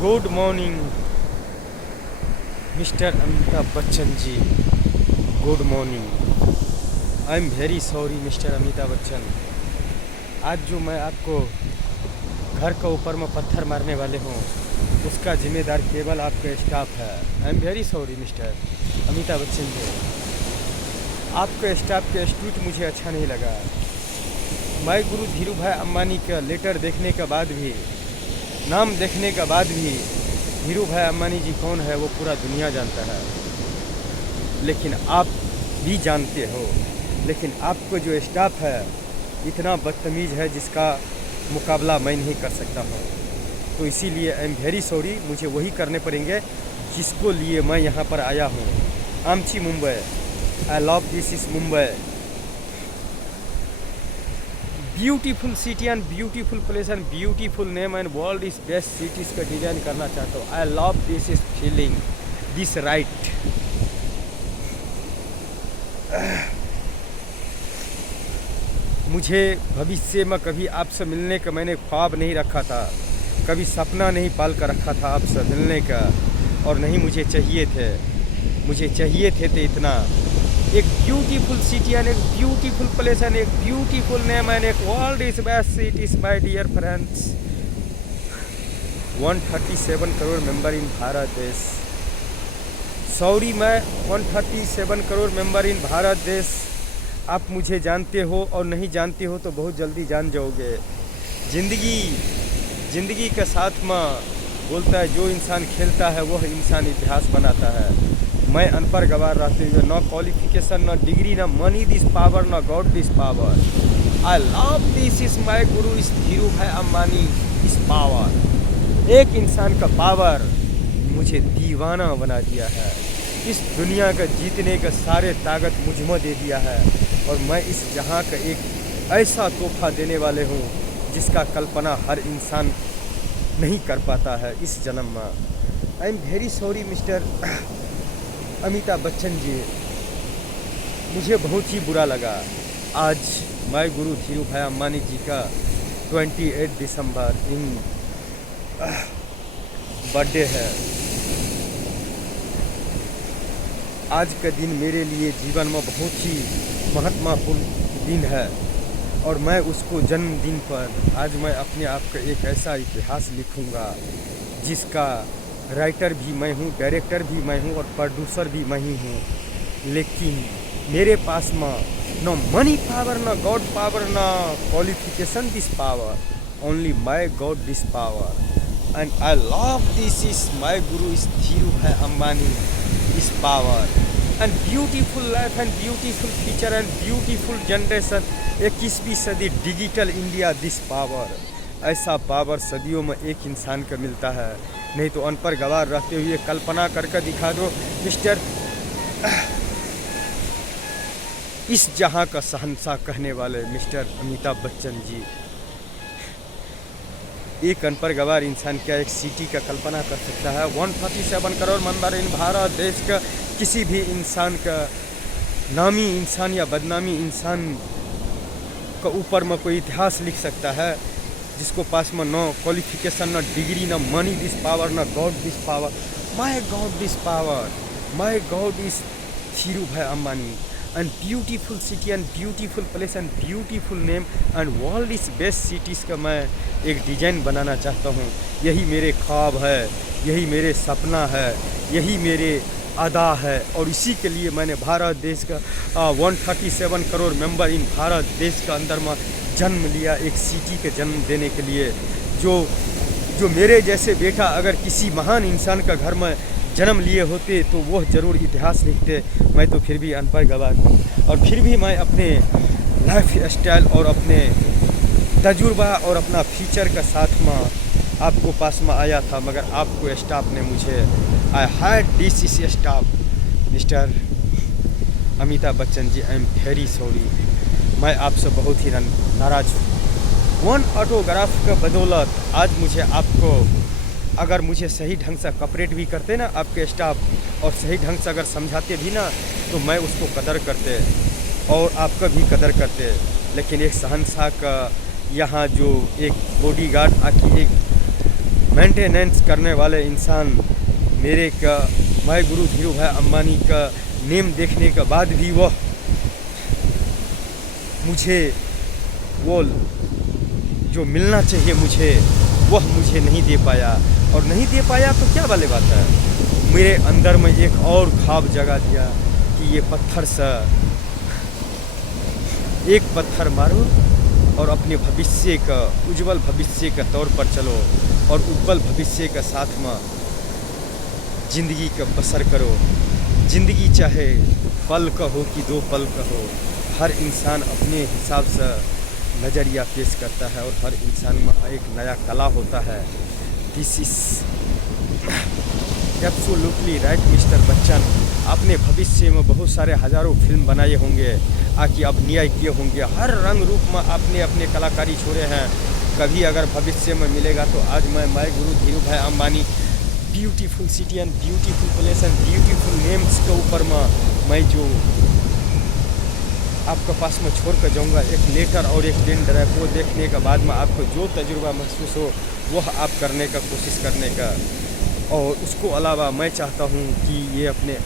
Good morning mister Amitabh Bachchan ji. Good morning. I am very sorry mister Amitabh Bachchan. आज जो मैं आपको घर के ऊपर में पत्थर मारने वाले हूँ उसका जिम्मेदार केवल आपका स्टाफ है। I am very sorry mister Amitabh Bachchan ji. आपके स्टाफ के एटीट्यूड मुझे अच्छा नहीं लगा। मैं गुरु धीरू भाई अम्बानी का लेटर देखने के बाद भी, नाम देखने के बाद भी धीरू भाई अम्बानी जी कौन है वो पूरा दुनिया जानता है, लेकिन आप भी जानते हो। लेकिन आपको जो स्टाफ है इतना बदतमीज़ है जिसका मुकाबला मैं नहीं कर सकता हूँ। तो इसीलिए आई एम वेरी सॉरी, मुझे वही करने पड़ेंगे जिसको लिए मैं यहाँ पर आया हूँ। आमची मुंबई, आई love this is Mumbai. Beautiful city and beautiful place and beautiful name and world is best cities का डिज़ाइन करना चाहता हूँ। I love this is feeling this right. मुझे भविष्य में कभी आपसे मिलने का मैंने ख्वाब नहीं रखा था, कभी सपना नहीं पाल कर रखा था आपसे मिलने का, और नहीं मुझे चाहिए थे। मुझे चाहिए थे तो इतना, एक ब्यूटीफुल सिटी एंड एक ब्यूटीफुल प्लेस एंड एक ब्यूटीफुल नेम एंड एक world is best cities my dear friends. 137 crore member in Bharat देश। सॉरी, मैं 137 करोड़ मेंबर इन भारत देश। आप मुझे जानते हो और नहीं जानते हो तो बहुत जल्दी जान जाओगे। जिंदगी के साथ में बोलता है जो इंसान खेलता है वह इंसान इतिहास बनाता है। मैं अनपढ़ गवार रहते हुए न क्वालिफिकेशन, न डिग्री, न मनी दिस पावर, न god this power. I love this is my गुरु इस धीरू भाई अम्बानी इस पावर। एक इंसान का पावर मुझे दीवाना बना दिया है। इस दुनिया का जीतने का सारे ताकत मुझ में दे दिया है, और मैं इस जहां का एक ऐसा तोहफा देने वाले हूँ जिसका कल्पना हर इंसान नहीं कर पाता है इस जन्म में। I am very sorry mister Amitabh Bachchan ji. मुझे बहुत ही बुरा लगा। आज मैं गुरु धीरू भाई अम्बानी जी का 28 दिसंबर दिन बर्थडे है। आज का दिन मेरे लिए जीवन में बहुत ही महत्वपूर्ण दिन है, और मैं उसको जन्मदिन पर आज मैं अपने आप का एक ऐसा इतिहास लिखूंगा जिसका राइटर भी मैं हूँ, डायरेक्टर भी मैं हूँ और प्रोड्यूसर भी मैं ही हूँ। लेकिन मेरे पास में न मनी पावर, न गॉड पावर, न qualification this power, only my god this power. And I love this is my गुरु इस धीरू भाई अम्बानी इस power and beautiful life and beautiful future and beautiful generation. 21वीं सदी डिजिटल इंडिया दिस पावर। ऐसा power सदियों में एक इंसान का मिलता है, नहीं तो अनपढ़ गवार रहते हुए कल्पना करके दिखा दो मिस्टर इस जहां का शहंशाह कहने वाले मिस्टर अमिताभ बच्चन जी। एक अनपढ़ गवार इंसान क्या एक सिटी का कल्पना कर सकता है? 137 करोड़ मेंबर इन भारत देश का किसी भी इंसान का, नामी इंसान या बदनामी इंसान का ऊपर में कोई इतिहास लिख सकता है जिसको पास में न क्वालिफिकेशन, न डिग्री, न मनी दिस पावर, न god this power. My god this power, my god is Dhirubhai Ambani and beautiful city and beautiful place and beautiful name and world is best cities का मैं एक डिज़ाइन बनाना चाहता हूँ। यही मेरे ख्वाब है, यही मेरे सपना है, यही मेरे अदा है, और इसी के लिए मैंने भारत देश का 137 करोड़ मेंबर इन भारत देश का अंदर में जन्म लिया, एक सिटी के जन्म देने के लिए। जो मेरे जैसे बेटा अगर किसी महान इंसान का घर में जन्म लिए होते तो वह ज़रूर इतिहास लिखते। मैं तो फिर भी अनपढ़ गवार हूँ, और फिर भी मैं अपने लाइफ स्टाइल और अपने तजुर्बा और अपना फ्यूचर का साथ में आपको पास में आया था, मगर आपको स्टाफ ने मुझे, I had this is staff mister Amitabh Bachchan ji. I am very sorry, मैं आपसे बहुत ही नाराज़ हूँ। वन ऑटोग्राफ का बदौलत आज मुझे आपको, अगर मुझे सही ढंग से कॉपरेट भी करते ना आपके स्टाफ, और सही ढंग से अगर समझाते भी ना, तो मैं उसको कदर करते और आपका भी कदर करते। लेकिन एक शहंशाह का यहाँ जो एक बॉडीगार्ड आके एक मेंटेनेंस करने वाले इंसान मेरे का माय गुरु धीरू भाई अंबानी का नेम देखने के बाद भी वह मुझे वो जो मिलना चाहिए मुझे वह मुझे नहीं दे पाया। और नहीं दे पाया तो क्या वाली बात है, मेरे अंदर में एक और ख्वाब जगा दिया कि ये पत्थर सा एक पत्थर मारो और अपने भविष्य का उज्जवल भविष्य का तौर पर चलो और उज्जवल भविष्य का साथ में ज़िंदगी का बसर करो। ज़िंदगी चाहे पल का हो कि 2 पल का हो, हर इंसान अपने हिसाब से नज़रिया पेश करता है और हर इंसान में एक नया कला होता है। This is absolutely right mister Bachchan. आपने भविष्य में बहुत सारे हज़ारों फिल्म बनाए होंगे, आकि अभिनय किए होंगे, हर रंग रूप में आपने अपने कलाकारी छोड़े हैं। कभी अगर भविष्य में मिलेगा तो आज मैं माय गुरु धीरू भाई Ambani beautiful city and beautiful place and beautiful names के ऊपर में मैं जो आपके पास में छोड़ कर जाऊँगा एक लेटर और एक पेन ड्राइव, वो देखने के बाद में आपको जो तजुर्बा महसूस हो वह आप करने का कोशिश करने का। और उसको अलावा मैं चाहता हूँ कि ये अपने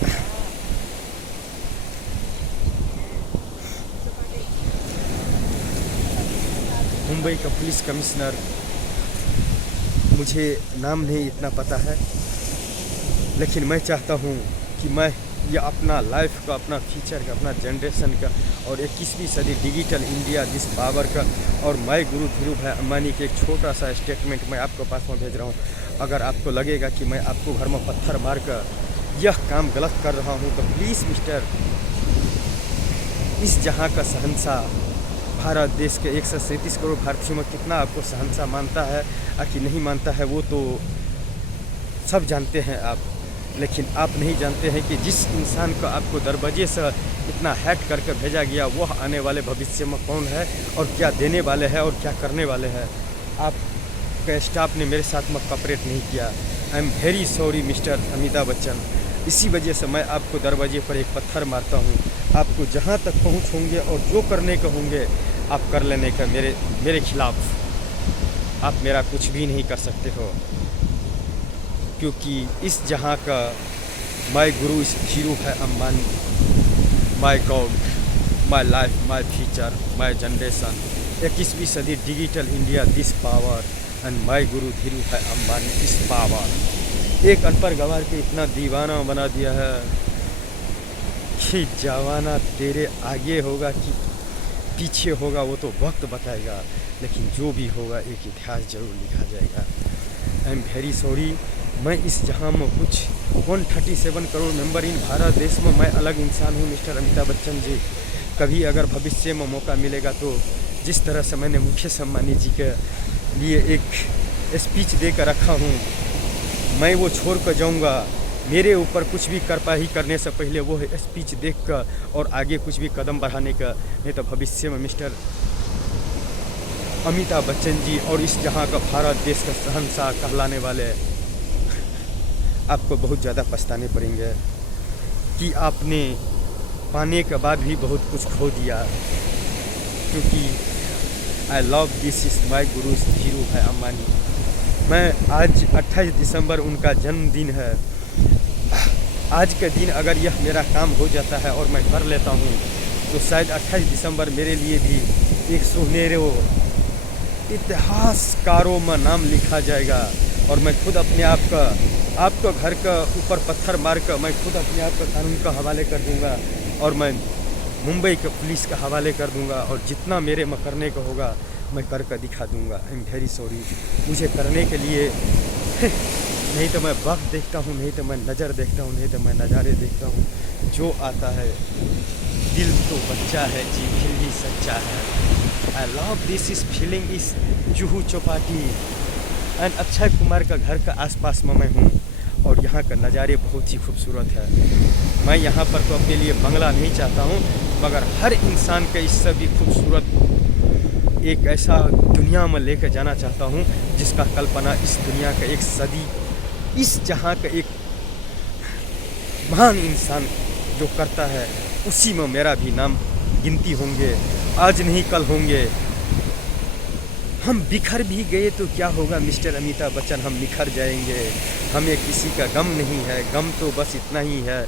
मुंबई का पुलिस कमिश्नर, मुझे नाम नहीं इतना पता है, लेकिन मैं चाहता हूँ कि मैं ये अपना लाइफ का, अपना फ्यूचर का, अपना जनरेशन का और 21वीं सदी डिजिटल इंडिया जिस पावर का और माय गुरु धीरू भाई अंबानी के एक छोटा सा स्टेटमेंट मैं आपके पास में भेज रहा हूँ। अगर आपको लगेगा कि मैं आपको घर में पत्थर मार कर यह काम गलत कर रहा हूँ तो प्लीज़ मिस्टर, इस जहाँ का शहंशाह भारत देश के 137 करोड़ भारतीयों में कितना आपको शहंशाह मानता है कि नहीं मानता है वो तो सब जानते हैं आप, लेकिन आप नहीं जानते हैं कि जिस इंसान को आपको दरवाजे से इतना हैट करके भेजा गया वह आने वाले भविष्य में कौन है और क्या देने वाले हैं और क्या करने वाले हैं। आपका स्टाफ ने मेरे साथ में कॉपरेट नहीं किया। आई am very sorry mister Amitabh Bachchan. इसी वजह से मैं आपको दरवाजे पर एक पत्थर मारता हूँ। आपको जहाँ तक पहुँच होंगे और जो करने के होंगे आप कर लेने का। मेरे खिलाफ आप मेरा कुछ भी नहीं कर सकते हो, क्योंकि इस जहाँ का माय गुरु इस धीरू भाई Ambani, my God, my life, my future, my generation, 21वीं सदी digital India this power and my गुरु धीरू भाई अंबानी दिस पावर। एक अनपढ़ गवार के इतना दीवाना बना दिया है कि जवाना तेरे आगे होगा कि पीछे होगा वो तो वक्त बताएगा, लेकिन जो भी होगा एक इतिहास जरूर लिखा जाएगा। आई एम वेरी सॉरी। मैं इस जहां में कुछ 137 करोड़ मेंबर इन भारत देश में मैं अलग इंसान हूं मिस्टर अमिताभ बच्चन जी। कभी अगर भविष्य में मौका मिलेगा तो जिस तरह से मैंने मुकेश अंबानी जी के लिए एक स्पीच दे कर रखा हूँ, मैं वो छोड़ कर जाऊँगा। मेरे ऊपर कुछ भी ही करने से पहले वो स्पीच देख कर और आगे कुछ भी कदम बढ़ाने का, नहीं तो भविष्य में मिस्टर अमिताभ बच्चन जी और इस जहाँ का भारत देश का शहंशाह कहलाने वाले आपको बहुत ज़्यादा पछताने पड़ेंगे कि आपने पाने के बाद भी बहुत कुछ खो दिया। क्योंकि आई लव दिस इज माई गुरु धीरू भाई अंबानी। मैं आज 28 दिसंबर उनका जन्मदिन है। आज के दिन अगर यह मेरा काम हो जाता है और मैं कर लेता हूँ तो शायद 28 दिसंबर मेरे लिए भी एक सुनहरे इतिहासकारों में नाम लिखा जाएगा। और मैं खुद अपने आप का, आपको घर का ऊपर पत्थर मार कर मैं खुद अपने आप का कानून का हवाले कर दूंगा और मैं मुंबई के पुलिस का हवाले कर दूंगा और जितना मेरे में करने का होगा मैं कर दिखा दूंगा। आई एम वेरी सॉरी। मुझे करने के लिए नहीं तो मैं वक्त देखता हूँ, नहीं तो मैं नज़र देखता हूँ, नहीं तो मैं नज़ारे देखता हूँ। जो आता है दिल तो बच्चा है जी, फिर भी सच्चा है। आई लव दिस इज फीलिंग इस जुहू चौपाटी एंड अक्षय कुमार का घर का आसपास में मैं हूँ और यहाँ का नज़ारे बहुत ही खूबसूरत है। मैं यहाँ पर तो अपने लिए बंगला नहीं चाहता हूँ, मगर हर इंसान का इससे भी खूबसूरत एक ऐसा दुनिया में लेकर जाना चाहता हूँ जिसका कल्पना इस दुनिया का एक सदी, इस जहाँ का एक महान इंसान जो करता है उसी में मेरा भी नाम गिनती होंगे। आज नहीं कल होंगे। हम बिखर भी गए तो क्या होगा मिस्टर अमिताभ बच्चन, हम निखर जाएंगे। हमें किसी का गम नहीं है, गम तो बस इतना ही है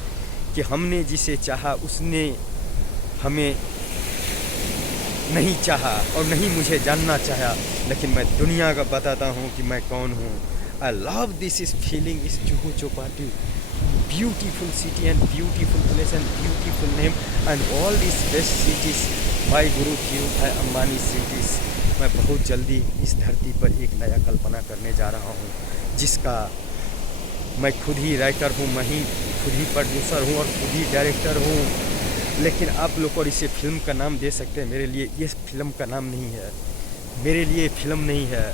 कि हमने जिसे चाहा उसने हमें नहीं चाहा और नहीं मुझे जानना चाहा, लेकिन मैं दुनिया का बताता हूँ कि मैं कौन हूँ। I love this is feeling is Juhu Chowpatty, beautiful city and beautiful place and beautiful name and all this best cities by Guru Dhirubhai Ambani cities. मैं बहुत जल्दी इस धरती पर एक नया कल्पना करने जा रहा हूँ, जिसका मैं खुद ही राइटर हूँ, मैं ही खुद ही प्रोड्यूसर हूँ और खुद ही डायरेक्टर हूँ। लेकिन आप लोग और इसे फिल्म का नाम दे सकते हैं, मेरे लिए ये फिल्म का नाम नहीं है, मेरे लिए फिल्म नहीं है।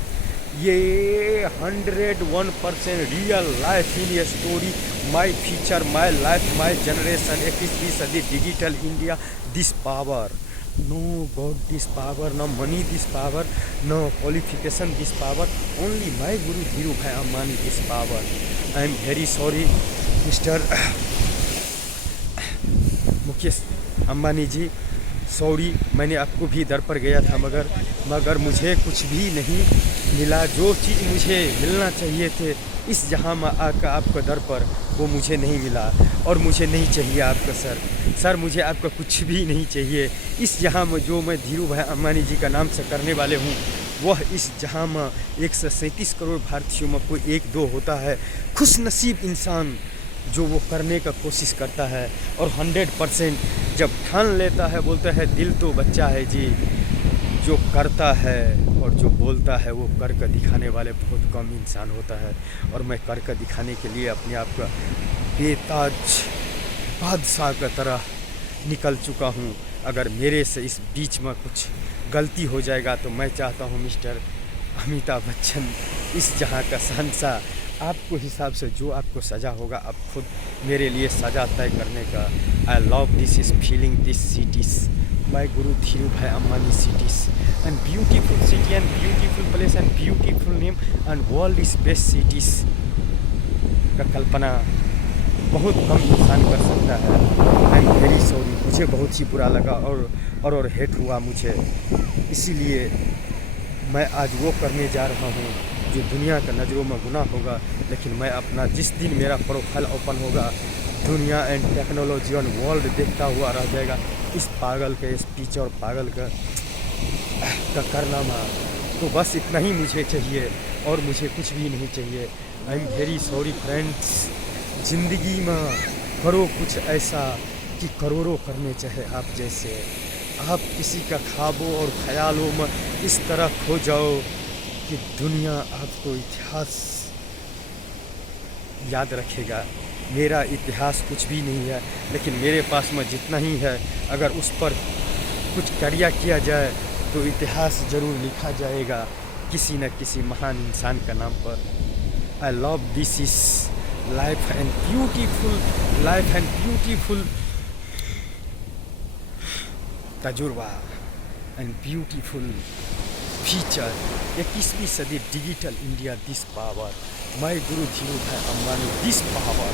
ये 101% रियल लाइफ इन ये story, my future, my life, my generation, 21वीं सदी, digital India, this power, no God this power, no money this power, no qualification this power, only my Guru Dhirubhai Ambani this power. I am very sorry Mr. Mukesh Ambani ji, sorry, मैंने आपको भी दर पर गया था मगर मुझे कुछ भी नहीं मिला। जो चीज़ मुझे मिलना चाहिए थे इस जहां में आकर आपका दर पर, वो मुझे नहीं मिला और मुझे नहीं चाहिए आपका सर, मुझे आपका कुछ भी नहीं चाहिए। इस जहां में जो मैं धीरूभाई अंबानी जी का नाम से करने वाले हूँ, वह इस जहां में 137 करोड़ भारतीयों में कोई एक दो होता है खुश नसीब इंसान जो वो करने का कोशिश करता है और 100% जब ठान लेता है, बोलता है दिल तो बच्चा है जी, जो करता है और जो बोलता है वो कर कर दिखाने वाले बहुत कम इंसान होता है। और मैं कर कर दिखाने के लिए अपने आप का बेताज बादशाह की तरह निकल चुका हूँ। अगर मेरे से इस बीच में कुछ गलती हो जाएगा तो मैं चाहता हूँ मिस्टर अमिताभ बच्चन, इस जहाँ का शहंशाह, आपको हिसाब से जो आपको सज़ा होगा आप खुद मेरे लिए सज़ा तय करने का। I love this is feeling this cities by Guru Dhirubhai Ambani cities and beautiful city and beautiful place and beautiful name and world is best cities का कल्पना बहुत कम इंसान कर सकता है। आई एम वेरी सॉरी, मुझे बहुत ही बुरा लगा और हेट हुआ मुझे, इसीलिए मैं आज वो करने जा रहा हूँ जो दुनिया का नज़रों में गुनाह होगा। लेकिन मैं अपना जिस दिन मेरा प्रोफाइल ओपन होगा, दुनिया एंड टेक्नोलॉजी और वर्ल्ड देखता हुआ रह जाएगा इस पागल के स्पीच और पागल का कारनामा। तो बस इतना ही मुझे चाहिए और मुझे कुछ भी नहीं चाहिए। आई एम वेरी सॉरी फ्रेंड्स। ज़िंदगी में करो कुछ ऐसा कि करोड़ों करने चाहे आप जैसे। आप किसी का ख्वाबों और ख्यालों में इस तरह खो जाओ कि दुनिया आपको इतिहास याद रखेगा। मेरा इतिहास कुछ भी नहीं है, लेकिन मेरे पास में जितना ही है, अगर उस पर कुछ कार्य किया जाए तो इतिहास ज़रूर लिखा जाएगा किसी न किसी महान इंसान का नाम पर। आई love this is life and beautiful तजुर्बा एंड ब्यूटीफुल फीचर, 21वीं सदी, digital India, this power, my Guru Dhirubhai Ambani, this power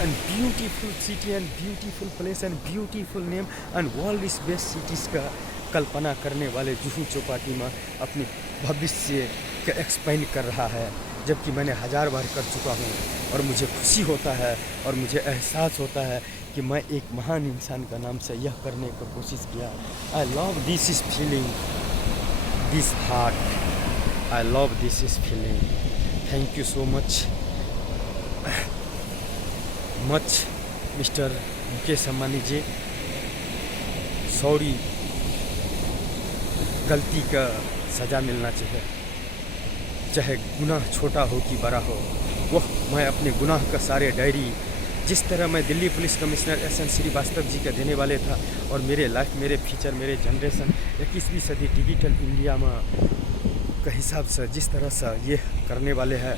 and beautiful city and beautiful place and beautiful name and world is best cities का कल्पना करने वाले जुहू चौपाटी में अपने भविष्य का एक्सपेंड कर रहा है, जबकि मैंने 1000 बार कर चुका हूँ। और मुझे खुशी होता है और मुझे एहसास होता है कि मैं एक महान इंसान का नाम से यह करने की कोशिश किया। आई love this is feeling this heart, I love this is feeling. Thank you so much Mr. Mukesh Ambani ji. Sorry, गलती का सज़ा मिलना चाहिए, चाहे गुनाह छोटा हो कि बड़ा हो। वह मैं अपने गुनाह का सारे डायरी जिस तरह मैं Delhi police commissioner S N. Srivastava ji का देने वाले था, और मेरे लाइफ, मेरे फ्यूचर, मेरे जनरेशन, 21वीं सदी डिजिटल इंडिया में का हिसाब से जिस तरह से ये करने वाले हैं,